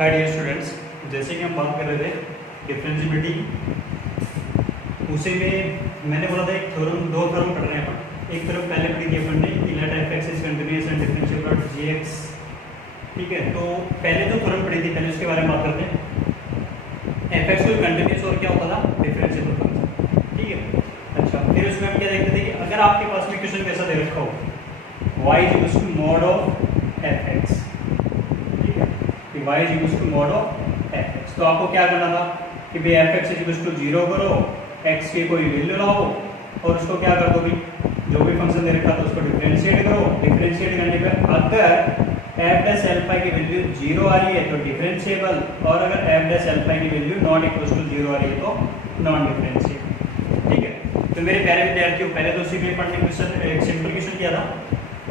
Hi dear students, जैसे कि हम बात कर रहे थे डिफरेंशिएबिलिटी, उसी में मैंने बोला था एक थ्योरम, दो थ्योरम पढ़ रहे हैं अपन। एक तरफ पहले पढ़ी थी अपन ने कि let f x is continuous and differentiable dot g x. ठीक है, तो पहले तो थ्योरम पढ़ी थी, पहले उसके बारे में बात करते हैं। एफ एक्स कोई कंटिन्यूअस और क्या होता था, डिफरेंशिएबल फंक्शन। ठीक है, अच्छा फिर उसमें हम क्या देखते थे कि अगर आपके पास में क्वेश्चन कैसा दे रखा हो, y is equal to mod of f x, y is equal to mod of f x. तो आपको क्या करना था कि भाई f x is equal to 0 करो, x की कोई वैल्यू लाओ और उसको क्या कर दो, भी जो भी फंक्शन दे रखा था उसको डिफरेंशिएट करो। डिफरेंशिएट करने पे अगर एफ डैश एल्फा की वैल्यू 0 आ रही है तो डिफरेंशिएबल, और अगर एफ डैश एल्फा की वैल्यू नॉट इक्वल टू 0 आ रही है तो नॉन डिफरेंशिएबल। ठीक है, तो मेरे प्यारे विद्यार्थियों, पहले तो उसी पे पढ़ने क्वेश्चन, एक सिंपल क्वेश्चन किया था,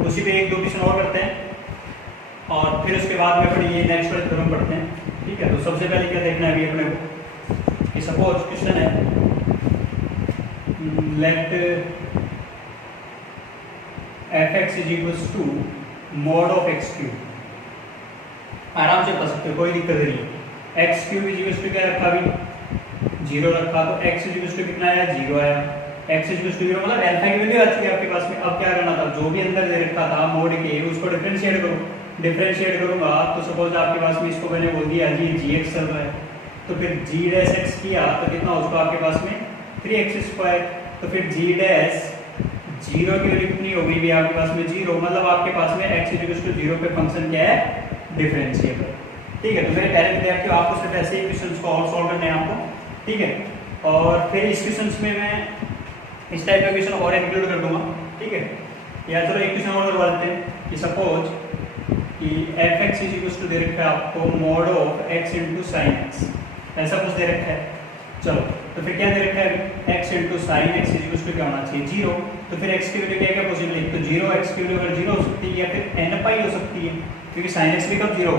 उसी पे एक दो क्वेश्चन और करते हैं और फिर उसके बाद में अपने ये नेक्स्ट वाले थ्योरम पढ़ते हैं। ठीक है, तो सबसे पहले क्या देखना है अभी अपने को कि सपोज क्वेश्चन है let f x is equal to mod of x cube. आराम से पढ़ सकते हो, कोई दिक्कत नहीं है। X cube is equal to क्या रखा, अभी 0 रखा, तो एक्स इज इक्वल टू कितना आया, 0 आया। एक्स इज इक्वल टू 0 मतलब एल्फा की वैल्यू आ चुकी है आपके पास में। अब क्या करना था, जो भी अंदर दे रखा था मॉड के, उसको डिफरेंशिएट करो। डिफरेंशिएट करूंगा तो सपोज आपके पास में इसको मैंने बोल दिया जी gx चल रहा है, तो फिर g डैश x किया तो कितना हो चुका आपके पास में 3x²। तो फिर g डैश 0 की वैल्यू कितनी होगी भी आपके पास में 0, मतलब आपके पास में x इज इक्वल टू 0 पे फंक्शन क्या है, डिफरेंशिएबल। ठीक है, तो मेरे प्यारे विद्यार्थियों, आपको सिर्फ ऐसे ही क्वेश्चंस को और सॉल्व करने हैं आपको। ठीक है, और फिर इस क्वेश्चंस में मैं इस टाइप का क्वेश्चन और इंक्लूड कर दूंगा। ठीक है, या चलो एक क्वेश्चन और करवा देते हैं कि सपोज कि F x is equal to दे रखा है आपको mod of X into sine X, ऐसा कुछ दे रखा है। चलो तो फिर क्या दे रखा है, x into sine x is equal to क्या होना चाहिए, 0। तो फिर एक्स की वैल्यू क्या क्या पॉसिबल है, तो 0 एक्स की वैल्यू अगर 0 हो सकती है या फिर n पाई हो सकती है, क्योंकि साइन एक्स भी कब 0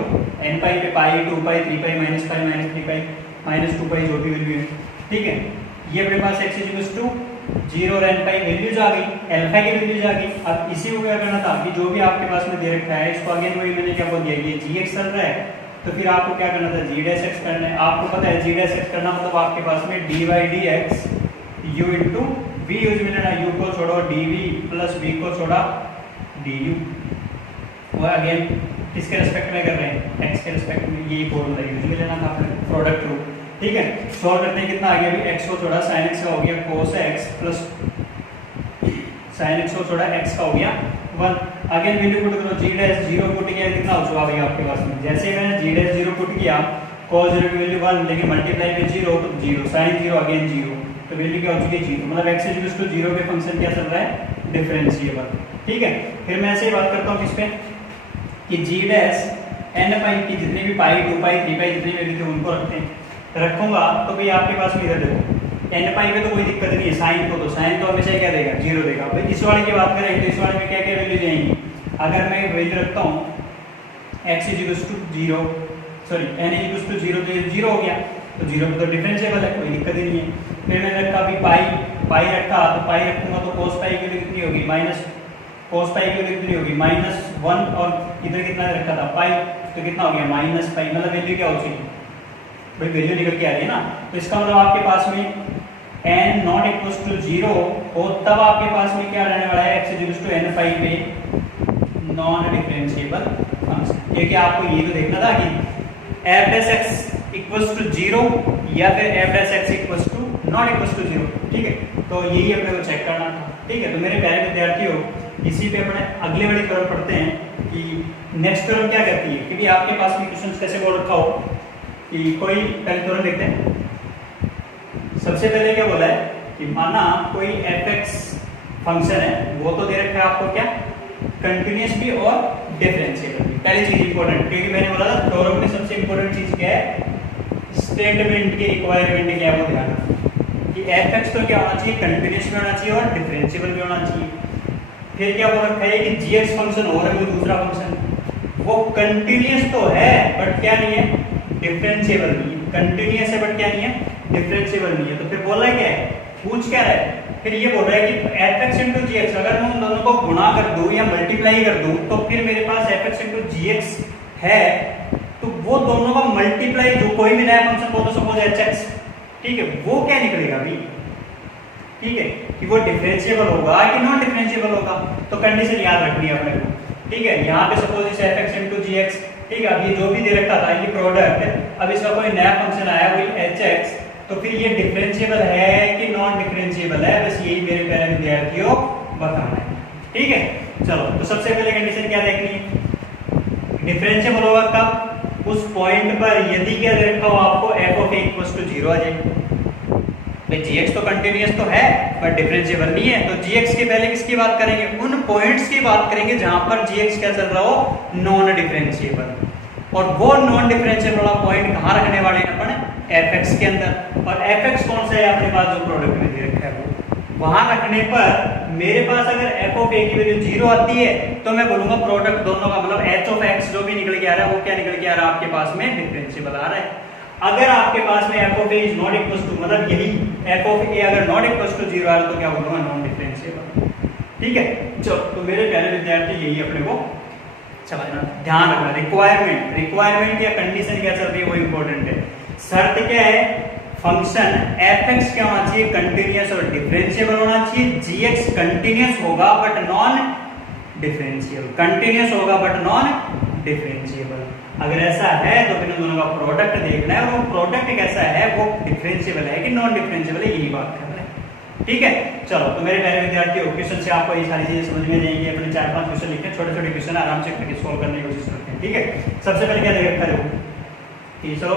n पाई पे पाई 2 पाई 3 pi minus pi minus 3 pi minus 2 पाई जो भी वैल्यू है। ठीक है, ये अपने पास एक्स इज इक्वल टू 0 और n पाई वैल्यूज आ गई, अल्फा की वैल्यूज आ गई। अब इसी को क्या करना था कि जो भी आपके पास में दे रखा है इसको अगेन वही मैंने क्या बोल दिया, ये gx चल रहा है, तो फिर आपको क्या करना था, g डैश x करना है। आपको पता है g डैश x करना मतलब आपके पास में dy dx u into v use में लेना, u को छोड़ो dv प्लस v को छोड़ा du। वो अगेन किसके रिस्पेक्ट में कर रहे हैं, x के रिस्पेक्ट में, यही फॉर्मूला यूज में लेना था आपने, प्रोडक्ट रूल। ठीक है, सॉल्व करते हैं, कितना आ गया अभी, x को छोड़ा sin x का हो गया cos x plus sin x को छोड़ा x का हो गया 1। अगेन वैल्यू पुट करो, g डैश 0 पुट किया कितना हो चुका भैया आपके पास में, जैसे मैंने g डैश 0 पुट किया cos 0 की वैल्यू 1, लेकिन मल्टीप्लाई में 0 तो 0 sin 0 अगेन 0, तो वैल्यू क्या हो चुकी है 0, मतलब x इज इक्वल टू 0 पे फंक्शन क्या चल रहा है, डिफरेंशिएबल। ठीक है, फिर मैं ऐसे ही बात करता हूं किस पे कि g डैश n पाई की जितनी भी पाई 2 पाई 3 पाई जितनी वैल्यू थी उनको रखते हैं, रखूंगा तो भाई आपके पास में इधर देखो n पाई पे तो कोई दिक्कत नहीं है, साइन को तो साइन तो हमेशा क्या देगा, 0 देगा। भाई इस वाले की बात करें तो इस वाले में क्या क्या वैल्यू जाएंगी, अगर मैं वैल्यू रखता हूं x is equal to 0, sorry n is equal to 0, तो ये 0 हो गया, तो 0 पे तो डिफरेंशिएबल है, कोई दिक्कत ही नहीं है। फिर मैंने रखा अभी पाई रखा, तो पाई रखूंगा तो cos पाई की वैल्यू कितनी होगी, माइनस cos पाई की वैल्यू कितनी होगी, -1, और इधर कितना रखा था पाई, तो कितना हो गया -पाई, मतलब वैल्यू क्या हो चुकी, भाई वैल्यू निकल के आ रही है ना। तो इसका मतलब आपके पास में n नॉट इक्वल टू 0 हो तब आपके पास में क्या रहने वाला है, x is equal to n pi पे नॉन डिफरेंशिएबल फंक्शन। ये कि आपको ये तो देखना था कि f dash x equal to 0 या फिर f dash x equal to not equal to 0। ठीक है, तो यही अपने को चेक करना था। ठीक है, तो मेरे प्यारे विद्यार्थियों, इसी पे अपने अगले वाली थ्योरम पढ़ते हैं कि नेक्स्ट थ्योरम क्या कहती है, क्योंकि आपके पास में क्वेश्चंस कैसे बोल रखा हो कि कोई पहले थ्योरम देखते हैं। सबसे पहले क्या बोला है कि माना कोई fx फंक्शन है, वो तो दे रखा है आपको क्या, कंटीन्यूअस भी और डिफरेंशिएबल भी। पहली चीज इंपॉर्टेंट, क्योंकि मैंने बोला था थ्योरम में सबसे इंपॉर्टेंट चीज क्या है, स्टेटमेंट के रिक्वायरमेंट क्या है वो ध्यान रखना कि fx तो क्या होना चाहिए, कंटीन्यूअस भी होना चाहिए और डिफरेंशिएबल भी होना चाहिए। फिर क्या बोल रखा है कि gx फंक्शन और है दूसरा फंक्शन, वो कंटीन्यूअस तो है बट क्या नहीं है, डिफरेंशिएबल नहीं है। कंटीन्यूअस है बट क्या नहीं है, डिफरेंशिएबल नहीं है। तो फिर बोल रहा है क्या है, पूछ क्या रहा है, फिर ये बोल रहा है कि fx इंटू gx अगर मैं उन दोनों को गुणा कर दूं या मल्टीप्लाई कर दूं तो फिर मेरे पास fx इंटू gx है तो वो दोनों का मल्टीप्लाई, जो कोई भी नया फंक्शन को तो सपोज hx, ठीक है, वो क्या निकलेगा भाई, ठीक है, कि वो डिफरेंशिएबल होगा कि नॉन डिफरेंशिएबल होगा। तो कंडीशन याद रखनी है अपने को, ठीक है। यहाँ पे सपोज इसे fx into gx, ठीक है, अब ये जो भी दे रखा था ये प्रोडक्ट, अब इसका कोई नया फंक्शन आया वही hx, तो फिर ये डिफरेंशिएबल है कि नॉन डिफरेंशिएबल है, बस यही मेरे प्यारे विद्यार्थियों बताना है, ठीक है। चलो, तो सबसे पहले कंडीशन क्या देखनी है, डिफरेंशिएबल होगा कब, उस पॉइंट पर यदि क्या दे रखा हो आपको f of a equals to 0 आ जाए। भाई gx तो कंटिन्यूअस तो है बट डिफरेंशिएबल नहीं है, तो gx के पहले किसकी बात करेंगे, उन पॉइंट्स की बात करेंगे जहां पर gx क्या चल रहा हो, नॉन डिफरेंशिएबल। और वो नॉन डिफरेंशिएबल वाला पॉइंट कहां रखने वाले हैं अपन, fx के अंदर। और fx कौन सा है अपने पास, जो प्रोडक्ट में दे रखा है वो, वहां रखने पर मेरे पास अगर f of a की वैल्यू 0 आती है तो मैं बोलूंगा प्रोडक्ट दोनों का मतलब h of x जो भी निकल के आ रहा है वो क्या निकल के आ रहा है आपके पास में, डिफरेंशिएबल आ रहा है। अगर आपके पास में f of a is not equal to, मतलब यही f of a अगर नॉट इक्वल टू 0 आ रहा है तो क्या बोलूंगा, नॉन डिफरेंशिएबल, ठीक है। चलो, तो मेरे प्यारे विद्यार्थी यही अपने को समझना, ध्यान रखना, रिक्वायरमेंट या कंडीशन क्या चल रही है वो इंपॉर्टेंट है। शर्त क्या है, फंक्शन fx क्या होना चाहिए, कंटिन्यूअस और डिफरेंशिएबल होना चाहिए। gx कंटिन्यूअस होगा बट नॉन डिफरेंशिएबल, कंटिन्यूअस होगा बट नॉन डिफरेंशिएबल। अगर ऐसा है तो फिर दोनों का प्रोडक्ट देखना है, और वो प्रोडक्ट कैसा है, वो डिफरेंशिएबल है कि नॉन डिफरेंशिएबल है, यही बात कर रहे हैं, ठीक है। चलो, तो मेरे प्यारे विद्यार्थियों, क्वेश्चन से आपको ये सारी चीजें समझ में जाएंगी। अपने 4-5 क्वेश्चन लिखते हैं, छोटे-छोटे क्वेश्चन आराम से करके सॉल्व करने की कोशिश करते हैं, ठीक है। सबसे पहले क्या दे रखा है, कि चलो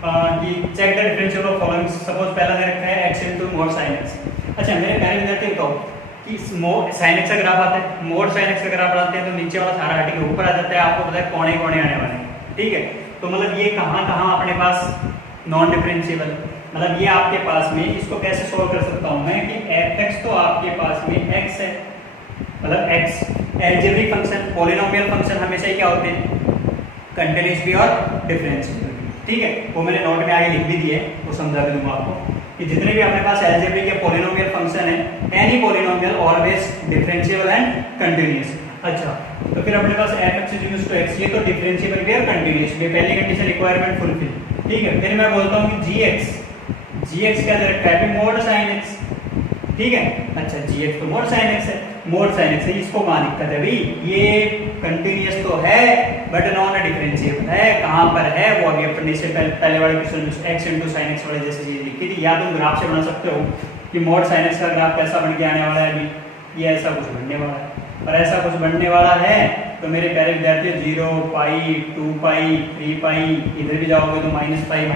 कि check the differential of following. Suppose पहला दे रखा है x into mod sin x। अच्छा, मेरे प्यारे विद्यार्थी बताओ कि mod sin x का ग्राफ आता है, mod sin x का ग्राफ बनाते हैं तो नीचे वाला सारा हट के ऊपर आ जाता है, आपको पता है कोने कोने आने वाले हैं, ठीक है। तो मतलब ये कहां अपने पास नॉन डिफरेंशिएबल, मतलब ये आपके पास में, इसको कैसे सोल्व कर सकता हूं मैं, कि fx तो आपके पास में x है, मतलब x algebraic function, polynomial function हमेशा ही क्या होते हैं, कंटीन्यूअस भी और डिफरेंशिएबल, ठीक है। वो मैंने नोट में आगे लिख भी दिए, वो समझा भी दूंगा आपको, कि जितने भी अपने पास अलजेब्रिक या पॉलिनोमियल फंक्शन है, any polynomial always differentiable and continuous. अच्छा, तो फिर अपने पास fx इक्वल्स टू x, ये तो डिफरेंशिएबल भी और कंटीन्यूअस भी, पहली कंडीशन रिक्वायरमेंट फुलफिल, ठीक है। फिर मैं बोलता हूं कि gx क्या दे रखा है, mod sin x, ठीक है। अच्छा, gx तो mod sin x है, mod sin x है, इसको कहां दिक्कत है भाई, ये कंटीन्यूअस तो है बट नॉन डिफरेंशिएबल है, कहां पर है वो अभी अपने से पहले वाले क्वेश्चन में x into sin x वाले जैसी चीज लिखी थी, या तुम ग्राफ से बना सकते हो कि mod sin x का ग्राफ कैसा बन के आने वाला है, अभी ये ऐसा कुछ बनने वाला है। और ऐसा कुछ बनने वाला है तो मेरे प्यारे विद्यार्थी 0 पाई 2 पाई 3 पाई, इधर भी जाओगे तो -π -2 पाई,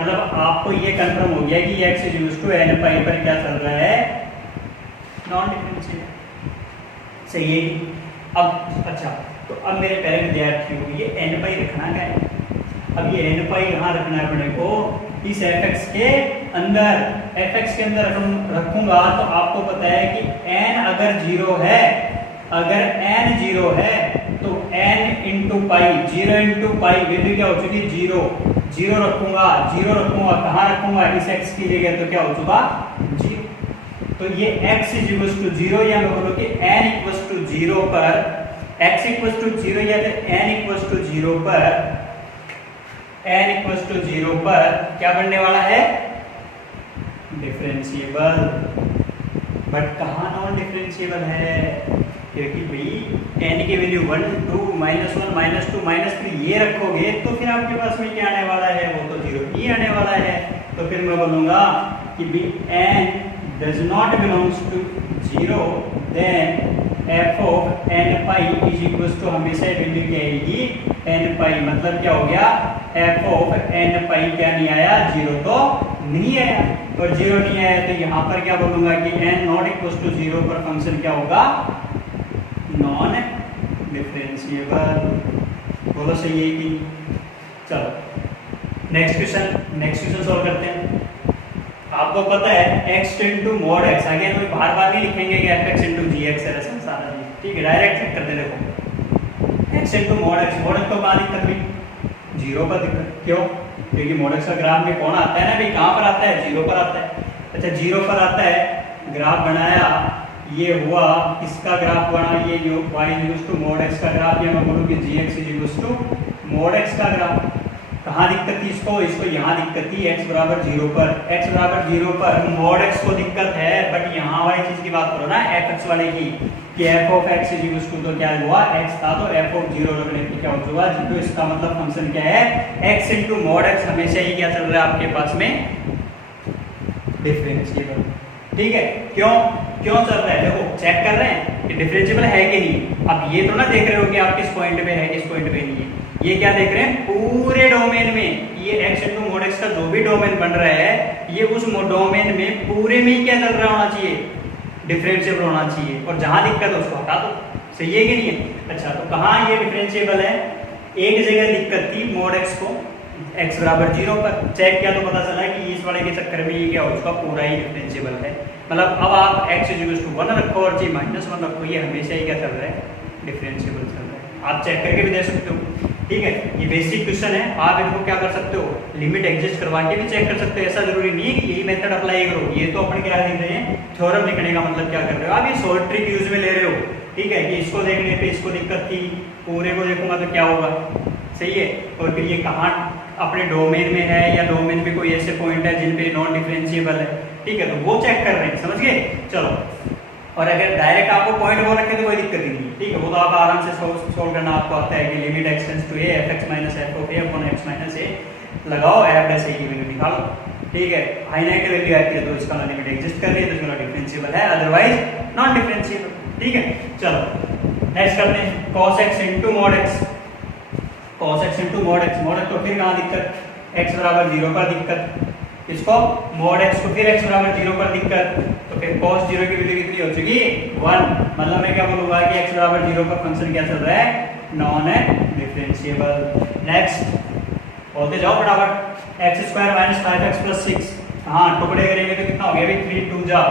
मतलब आपको ये कंफर्म हो गया कि x इक्वल्स टू n पाई पर क्या चल रहा है, नॉन डिफरेंशिएबल, सही है। अब अच्छा, तो अब मेरे प्यारे विद्यार्थियों ये n पाई रखना क्या है, अब ये n पाई कहाँ रखना है अपने को, इस fx के अंदर, fx के अंदर रखूंगा तो आपको पता है कि n अगर 0 है, अगर n 0 है तो n into पाई, 0 into पाई वैल्यू क्या हो चुकी, 0 रखूंगा, कहाँ रखूंगा, इस x की जगह, तो क्या हो चुका 0। तो ये x इक्वल्स टू 0, या मैं बोलूं कि n इक्वल्स टू 0 पर, x इक्वल्स टू 0 या फिर n इक्वल्स टू 0 पर, n इक्वल्स टू 0 पर क्या बनने वाला है, डिफरेंशिएबल, बट कहाँ नॉन डिफरेंशिएबल है, क्योंकि भाई n की वैल्यू 1 2 -1 -2 -3 ये रखोगे तो फिर आपके पास में क्या आने वाला है, वो तो 0 ही आने वाला है। तो फिर मैं बोलूंगा कि भी n does not belongs to 0, then f of n pi is equals to हमेशा वैल्यू क्या आएगी, n pi, मतलब क्या हो गया, f of n pi क्या नहीं आया, 0 तो नहीं आया, और 0 नहीं आया तो यहाँ पर क्या बोलूंगा कि n नॉट इक्वल्स टू 0 पर फंक्शन क्या होगा, नॉन डिफरेंशिएबल। बोलो सही है कि, चलो नेक्स्ट क्वेश्चन सॉल्व करते हैं। आपको पता है x into mod x, आगे कोई बार बार नहीं लिखेंगे कि fx into gx है, ऐसा सारा चीज, ठीक है, डायरेक्ट लिख कर दे, देखो x into mod x को कहाँ दिक्कत भी, 0 पर दिक्कत, क्यों, क्योंकि mod x का ग्राफ में कौन आता है ना भाई, कहाँ पर आता है, 0 पर आता है। अच्छा, 0 पर आता है, ग्राफ बनाया, ये हुआ, इसका ग्राफ बना, ये जो y equals to mod x का ग्राफ, या मैं बोलूं कि gx equals to mod x का ग्राफ। कहाँ दिक्कत थी इसको, इसको यहाँ दिक्कत थी x बराबर 0 पर। x बराबर 0 पर मोड x को दिक्कत है, बट यहाँ वाली चीज की बात करो ना एफ एक्स वाले की, कि f of x is equal to, तो क्या हुआ x था तो एफ ऑफ 0 रखने पे क्या होगा, तो इसका मतलब फंक्शन क्या है, x इंटू मोड x हमेशा ही क्या चल रहा है आपके पास में, डिफरेंशिएबल। ठीक है, क्यों क्यों चल रहा है, देखो चेक कर रहे हैं कि डिफरेंशिएबल है कि नहीं। अब ये तो ना देख रहे हो कि आप किस पॉइंट पे है किस पॉइंट पे नहीं है, ये क्या देख रहे हैं पूरे डोमेन में, ये x इंटू मोड x का जो भी डोमेन बन रहा है ये उस डोमेन में पूरे में ही क्या चल रहा होना चाहिए, डिफरेंशिएबल होना चाहिए, और जहां दिक्कत है उसको हटा दो। सही है कि नहीं है। अच्छा, तो कहाँ ये डिफरेंशिएबल है, एक जगह दिक्कत थी मोड x को x बराबर 0 पर, चेक किया तो पता चला कि इस वाले के चक्कर में ये क्या हो, उसका पूरा ही डिफरेंशिएबल है। मतलब अब आप x इज इक्वल टू 1 रखो और g माइनस 1 रखो, ये हमेशा ही क्या चल रहा है, डिफरेंशिएबल चल रहा है। आप चेक करके भी दे सकते हो। ठीक है, ये बेसिक क्वेश्चन है, आप इनको क्या कर सकते हो, लिमिट एडजस्ट करवा के भी चेक कर सकते हो। ऐसा जरूरी नहीं है कि यही मेथड अप्लाई करो, ये तो अपन क्या लिख रहे हैं, थ्योरम लिखने का मतलब क्या कर रहे हो आप, ये शॉर्ट ट्रिक यूज में ले रहे हो। ठीक है, कि इसको देखने पे इसको दिक्कत थी, पूरे को देखूंगा तो क्या होगा। सही है, और फिर ये कहाँ अपने डोमेन में है या डोमेन में कोई ऐसे पॉइंट है जिन पे नॉन डिफरेंशिएबल है। ठीक है, तो वो चेक कर रहे हैं, समझ गए। चलो, और अगर डायरेक्ट आपको पॉइंट वो रखे तो कोई दिक्कत ही नहीं। ठीक है, वो तो आप आराम से सोल्व करना आपको आता है कि limit x tends to a f x minus f of a upon x minus a लगाओ, f प्लस a की वैल्यू निकालो। ठीक है, फाइनाइट वैल्यू आती है तो इसका लिमिट एग्जिस्ट कर रही है तो इसका डिफरेंशिएबल है, अदरवाइज नॉन डिफरेंशिएबल। ठीक है, चलो नेक्स्ट करते हैं cos x into mod x। cos x into mod x, mod x तो फिर कहाँ दिक्कत, x बराबर 0 पर दिक्कत, इसको mod x को फिर x बराबर 0 पर दिक्कत, तो फिर cos 0 की वैल्यू कितनी हो चुकी 1। मतलब मैं क्या बोलूंगा कि x बराबर 0 पर फंक्शन क्या चल रहा है, नॉन है डिफरेंशिएबल। नेक्स्ट बोलते जाओ फटाफट, x square minus 5x plus 6, हाँ टुकड़े करेंगे तो कितना हो गया भाई 3 2 जा,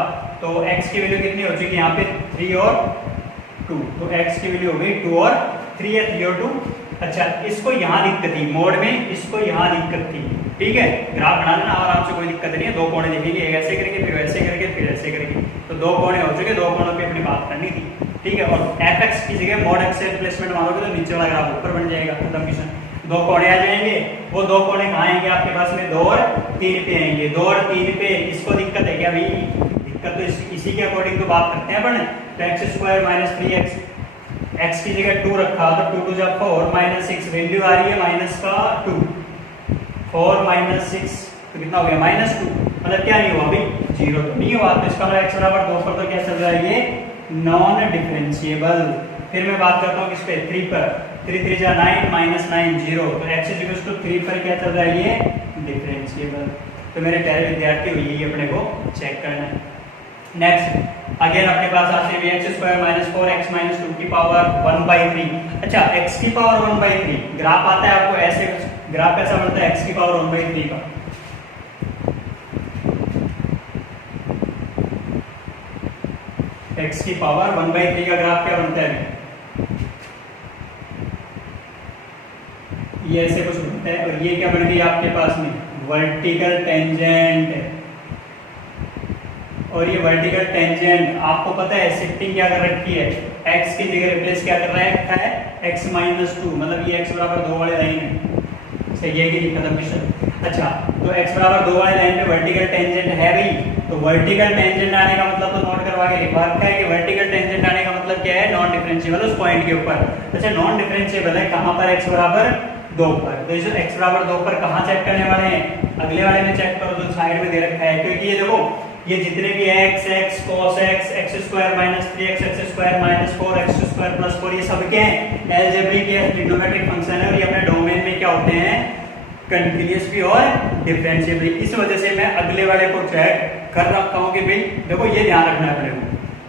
तो x की वैल्यू कितनी हो चुकी है यहाँ पे 3 और 2, तो x की वैल्यू हो गई 2 और 3 है, 3 और 2। अच्छा, इसको यहाँ दिक्कत थी मोड में, इसको यहाँ दिक्कत थी। ठीक है, ग्राफ बनाना आराम से कोई दिक्कत नहीं है, दो कोने देखेंगे, एक ऐसे करके फिर वैसे करके फिर ऐसे करके, तो दो कोने हो चुके, दो कोनों पे अपनी बात करनी थी। ठीक है, और एफ एक्स की जगह मोड एक्स से रिप्लेसमेंट मारोगे तो नीचे वाला ग्राफ ऊपर बन जाएगा, खत्म मिशन। दो कोने आ जाएंगे, वो दो कोने कहाँ आएंगे आपके पास में, 2 और 3 पे आएंगे। 2 और 3 पे इसको दिक्कत है क्या भाई, दिक्कत तो इसी के अकॉर्डिंग तो बात करते हैं अपन, तो x square minus 3x, x की जगह 2 रखा तो 2 2 जा 4 माइनस 6, वैल्यू आ रही है माइनस का 2, 4 माइनस 6 तो कितना हो गया माइनस 2, मतलब क्या नहीं हुआ भाई 0 तो नहीं हुआ, तो इसका मतलब x बराबर 2 पर तो क्या चल रहा है, ये नॉन डिफरेंशिएबल। फिर मैं बात करता हूँ किस पे, 3 पर, 3 3 जा 9 माइनस 9 0, तो x इज इक्वल टू 3 पर क्या चल रहा है, ये डिफरेंशिएबल। तो मेरे प्यारे विद्यार्थी यही अपने को चेक करना है। नेक्स्ट अगेन अपने पास आते हैं x square minus 4x minus 2 की पावर 1/3। अच्छा, x की पावर 1/3 ग्राफ आता है आपको ऐसे, ग्राफ कैसा बनता है x की पावर 1/3 का, x की पावर 1/3 का ग्राफ क्या बनता है, ये ऐसे कुछ बनता है, और ये क्या बन गई आपके पास में वर्टिकल टेंजेंट। और ये वर्टिकल टेंजेंट आपको पता है शिफ्टिंग क्या कर रखी है, x की जगह रिप्लेस क्या कर रहा है x माइनस 2, मतलब ये x बराबर 2 वाले लाइन है। सही है कि नहीं, खत्म क्वेश्चन। अच्छा, तो x बराबर 2 वाले लाइन पे वर्टिकल टेंजेंट है भाई, तो वर्टिकल टेंजेंट आने का मतलब तो नोट करवा के लिखवा रखा है कि वर्टिकल टेंजेंट आने का मतलब क्या है, नॉन डिफरेंशिएबल उस पॉइंट के ऊपर। अच्छा, नॉन डिफरेंशिएबल है कहां पर, x बराबर 2 पर, तो इसे x बराबर 2 पर कहां चेक करने वाले हैं, अगले वाले में चेक करो जो साइड में दे रखा है, क्योंकि ये देखो ये जितने भी x x cos x x square minus 3x x square minus 4x square plus 4 ये सब क्या है, अलजेब्रिक या ट्रिग्नोमेट्रिक फंक्शन है, और ये अपने डोमेन में क्या होते हैं, कंटीन्यूअस भी और डिफरेंशिएबल। इस वजह से मैं अगले वाले को चेक कर रखा हूं कि भाई देखो ये ध्यान रखना है अपने को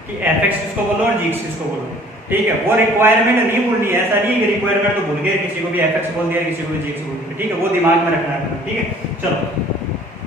कि fx किसको बोलो और gx किसको बोलो। ठीक है, वो रिक्वायरमेंट नहीं भूलनी है, ऐसा नहीं है कि रिक्वायरमेंट तो भूल गए, किसी को भी fx बोल दिया किसी को भी gx बोल दिया। ठीक है, वो दिमाग में रखना है। ठीक है, चलो,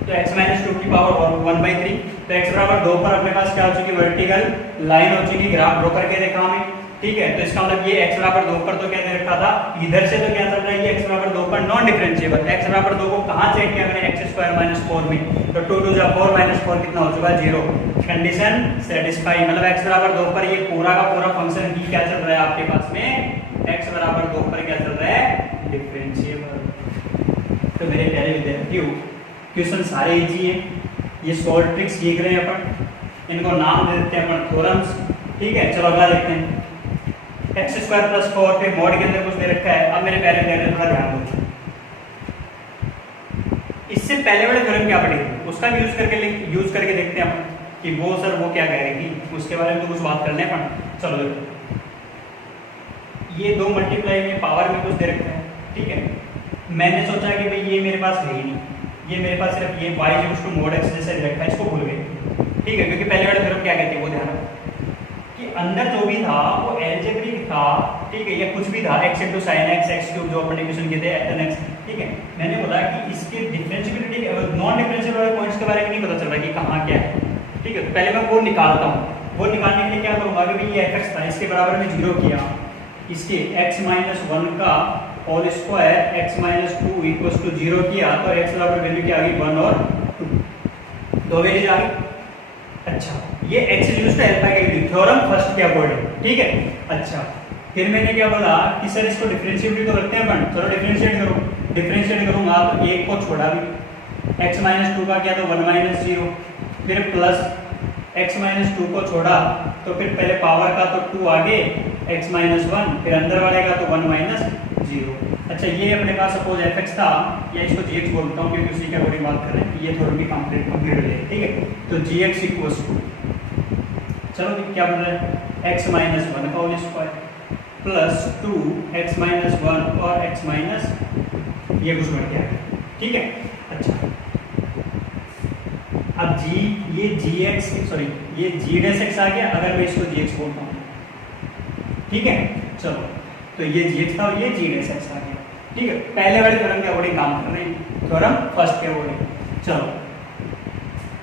तो x माइनस 2 की पावर 1/3, तो x बराबर 2 पर अपने पास क्या हो चुकी, वर्टिकल लाइन हो चुकी, ग्राफ ड्रॉ करके देखा हमें। ठीक है, तो इसका मतलब ये x बराबर 2 पर तो क्या दे रखा था, इधर से तो क्या चल रहा है, ये x बराबर 2 पर नॉन डिफरेंशिएबल। x बराबर 2 को कहां चेक किया मैंने, x स्क्वायर माइनस 4 में, तो 2 2 जा 4 माइनस 4 कितना हो चुका, 0, कंडीशन सेटिस्फाई। मतलब x बराबर 2 पर ये पूरा का पूरा फंक्शन ही क्या चल रहा है आपके पास में, x बराबर 2 पर क्या चल रहा है, डिफरेंशिएबल। तो मेरे प्यारे विद्यार्थियों, क्वेश्चन सारे इजी हैं। ये सॉल्व ट्रिक्स सीख रहे हैं अपन, इनको नाम दे देते हैं अपन थ्योरम्स। ठीक है, चलो अगला देखते हैं। x² + 4 पे मॉड के अंदर कुछ दे रखा है। अब मेरे प्यारे विद्यार्थी थोड़ा ध्यान दो, इससे पहले वाले थ्योरम क्या पढ़ेंगे उसका भी यूज करके देखते हैं अपन कि वो सर वो क्या कह रही थी, उसके बारे में तो कुछ बात करने अपन। चलो देखो, ये 2 मल्टीप्लाई में पावर में कुछ दे रखा है। ठीक है, मैंने सोचा कि भाई ये मेरे पास है ही नहीं, ये मेरे पास सिर्फ ये y = mod x जैसे दे रखा है, इसको भूल गए। ठीक है, क्योंकि पहले वाले थ्योरम क्या कहते हैं वो ध्यान रखो कि अंदर जो भी था वो अलजेब्रिक था। ठीक है, या कुछ भी था x × sin x x³ जो अपन डिफिनेशन किए थे tan x। ठीक है, मैंने बोला कि इसके डिफरेंशिएबिलिटी नॉन डिफरेंशिएबल वाले पॉइंट्स के बारे में नहीं पता चल रहा कि कहाँ क्या है। ठीक है, तो पहले मैं वो निकालता हूँ। वो निकालने के लिए क्या करूँगा कि भाई ये fx था, इसके बराबर में 0 किया, इसके x - 1 का होल स्क्वायर x - 2 = 0 किया, तो x बराबर वैल्यू क्या आ गई 1 और 2, दो वैल्यूज आ गई। अच्छा, ये x = अल्फा के थ्योरम फर्स्ट के अकॉर्डिंग। ठीक है, अच्छा फिर मैंने क्या बोला कि सर इसको डिफरेंशिएट तो करते हैं अपन। चलो डिफरेंशिएट करो, डिफरेंशिएट करूंगा तो एक को छोड़ा भी, x - 2 का क्या तो 1 - 0, फिर प्लस x - 2 को छोड़ा तो फिर पहले पावर का तो 2 आगे, x - 1, फिर अंदर वाले का तो 1 - 0। अच्छा, ये अपने पास सपोज fx था, या इसको gx बोलता हूँ क्योंकि उसी के अकॉर्डिंग बात कर रहे हैं। ये थोड़ी भी कंप्लीट हो जाए। ठीक है, तो gx = चलो क्या बोल रहे हैं x - 1 का होल स्क्वायर प्लस 2 x - 1 और x - ये कुछ बढ़ गया। ठीक है, अच्छा अब ये gx आ गया अगर मैं इसको gx बोलता हूँ। ठीक है, चलो तो ये gx था और ये gx आ गया। ठीक है, पहले वाले थ्योरम के अकॉर्डिंग काम कर रहे हैं, थ्योरम फर्स्ट के अकॉर्डिंग। चलो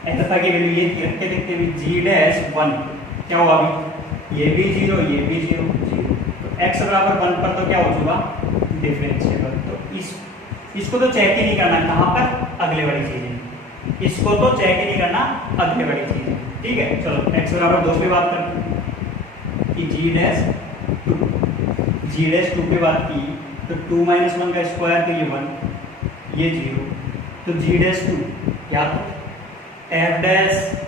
अल्फा की वैल्यू ये रख के देखते हैं, g'1 क्या हुआ अभी, ये भी 0 ये भी 0 0, तो x बराबर 1 पर तो क्या हो चुका डिफरेंशिएबल। तो इसको तो चेक ही नहीं करना, कहाँ पर अगले वाली चीजें, इसको तो चेक ही नहीं करना अगले वाली चीजें। ठीक है, चलो x बराबर 2 पे बात करते हैं कि g'2 पे बात की तो 2 - 1 का स्क्वायर तो ये 1 ये 0, तो g'2 या तो f'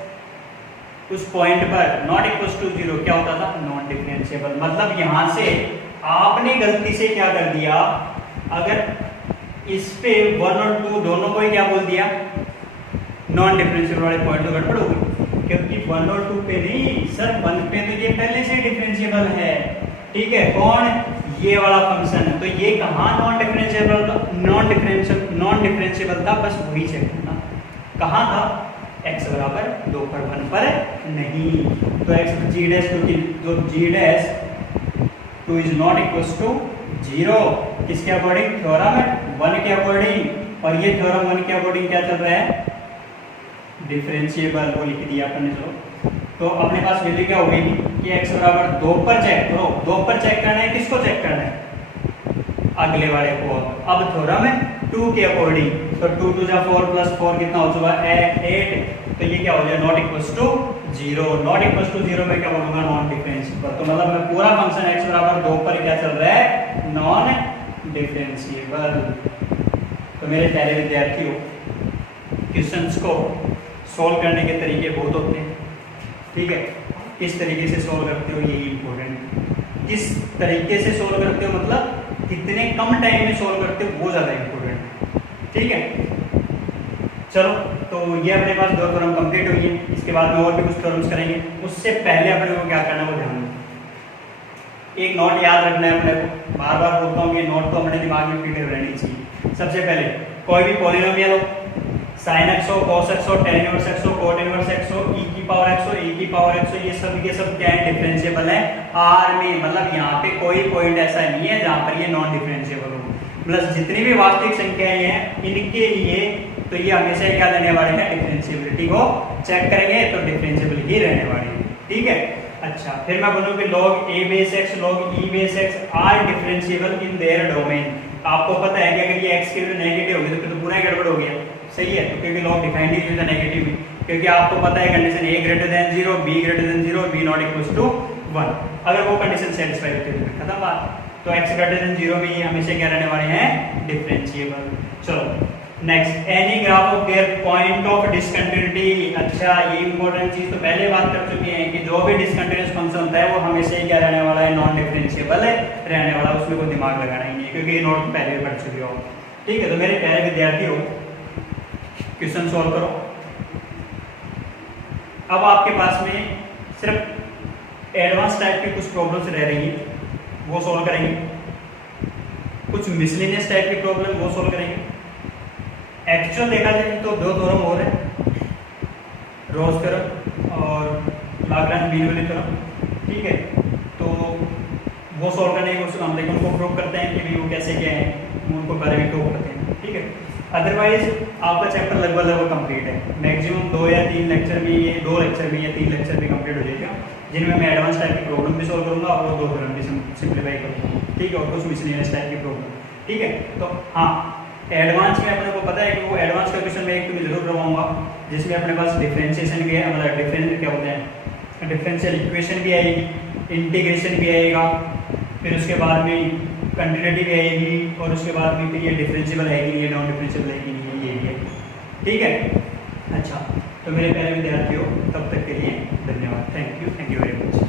उस पॉइंट पर नॉट इक्वल टू 0 क्या होता था नॉन डिफरेंशिएबल। मतलब यहां से आपने गलती से क्या कर दिया, अगर इस पे 1 और 2 दोनों को ही क्या बोल दिया नॉन डिफरेंशिएबल वाले पॉइंट, तो गड़बड़ हो गई, क्योंकि 1 और 2 पे नहीं सर 1 पे तो ये पहले से डिफरेंशिएबल है। ठीक है, कौन ये वाला फंक्शन, तो ये कहाँ नॉन डिफरेंशिएबल था, बस वही चेक करना कहाँ था, x बराबर 2 पर 1 पर नहीं। तो x g'2 is not equal to 0 किसके अकॉर्डिंग, थ्योरम 1 के अकॉर्डिंग। और ये थ्योरम 1 के अकॉर्डिंग क्या चल रहा है डिफरेंशिएबल, वो लिख दिया अपन ने। चलो तो अपने पास वैल्यू क्या हो गई कि x बराबर 2 पर चेक करो, 2 पर चेक करना है, किसको चेक करना है अगले वाले को। अब थ्योरम 2 के अकॉर्डिंग, तो 2 × 2 = 4 + 4 कितना हो चुका है 8, तो ये क्या हो जाए not equal to 0। Not equal to 0 में क्या बोलूंगा नॉन डिफरेंशिएबल। तो मतलब मैं पूरा फंक्शन x बराबर 2 पर क्या चल रहा है नॉन डिफरेंशिएबल। तो मेरे प्यारे विद्यार्थियों, क्वेश्चंस को सॉल्व करने के तरीके बहुत होते हैं। ठीक है, किस तरीके से सॉल्व करते हो यही इंपॉर्टेंट, किस तरीके से सॉल्व करते हो मतलब कितने कम टाइम में सॉल्व करते हो वो ज़्यादा इंपॉर्टेंट। ठीक है, चलो तो ये अपने पास 2 थ्योरम कंप्लीट हुई है, इसके बाद में और भी कुछ थ्योरम्स करेंगे। उससे पहले अपने को क्या करना है वो ध्यान दो, एक नोट याद रखना है अपने को, बार बार बोलता हूँ ये नोट तो अपने दिमाग में फिट रहनी चाहिए। सबसे पहले कोई भी पॉलिनोमियल हो, sin x हो, cos x हो, tan इनवर्स x हो, cot इनवर्स x हो, e की पावर x हो, e की पावर x हो, ये सब के सब क्या है डिफरेंशिएबल है R में। मतलब यहाँ पे कोई पॉइंट ऐसा नहीं है जहाँ पर ये नॉन डिफरेंशिएबल हो। प्लस जितनी भी वास्तविक संख्याएं हैं इनके लिए तो ये हमेशा क्या लेने वाले हैं डिफरेंशिएबिलिटी को चेक करेंगे तो डिफरेंशिएबल ही रहने वाले हैं। ठीक है, अच्छा फिर मैं बोलूँ कि log a base x log e base x are differentiable in their domain. आपको पता है कि अगर ये x के लिए नेगेटिव होगी तो पूरा गड़बड़ हो गया, सही है। तो क्योंकि लॉग डिफाइंड ही था नेगेटिव में, क्योंकि आपको पता है condition a greater than 0 b greater than 0 b not equal to 1। अगर वो कंडीशन सेटिस्फाई होती है तो खत्म बात। तो x ग्रेटर देन 0 में ये हमेशा क्या रहने वाले हैं, डिफरेंशिएबल। चलो next, any graph of their point of discontinuity. अच्छा ये इंपॉर्टेंट चीज तो पहले बात कर चुके हैं कि जो भी डिसकंटिन्यूअस फंक्शन होता है वो हमेशा ही क्या रहने वाला है, नॉन डिफरेंशिएबल है रहने वाला, उसमें कोई दिमाग लगाना ही नहीं है, क्योंकि ये नोट पहले भी पढ़ चुके हो। ठीक है, तो मेरे प्यारे विद्यार्थी हो, क्वेश्चन सॉल्व करो। अब आपके पास में सिर्फ एडवांस टाइप की कुछ प्रॉब्लम्स रह रही हैं, वो सॉल्व करेंगे, कुछ मिसलेनियस टाइप की प्रॉब्लम वो सॉल्व करेंगे। एक्चुअल देखा जाए तो दो थ्योरम और है, रोज थ्योरम और लाग्रांज मीन वैल्यू थ्योरम। ठीक है, तो वो सॉल्व करने की कोशिश हम लेकिन उनको प्रूव करते हैं कि भाई वो कैसे क्या है, उनको बारे में प्रूव करते हैं। ठीक है, अदरवाइज आपका चैप्टर लगभग कंप्लीट है, मैक्सिमम 2 या 3 लेक्चर में, ये 2 लेक्चर में या 3 लेक्चर में कंप्लीट हो जाएगा, जिनमें मैं एडवांस टाइप की प्रॉब्लम भी सॉल्व करूंगा और 2 थ्योरम भी सिंप्लीफाई करूंगा। ठीक है, और कुछ मिसलेनियस टाइप की प्रॉब्लम। ठीक है, तो हाँ एडवांस में अपने को पता है कि वो एडवांस का क्वेश्चन मैं एक तो जरूर करवाऊंगा, जिसमें अपने पास डिफरेंशिएशन भी है, मतलब डिफरेंट क्या होते हैं, डिफरेंशियल इक्वेशन भी आएगी, इंटीग्रेशन भी आएगा, फिर उसके बाद में कंटिन्यूटी भी आएगी, और उसके बाद में फिर ये डिफरेंशिएबल आएगी, ये नॉन डिफरेंशिएबल आएगी, ये भी आएगी। ठीक है, अच्छा तो मेरे प्यारे विद्यार्थियों तब तक के लिए धन्यवाद, थैंक यू वेरी मच।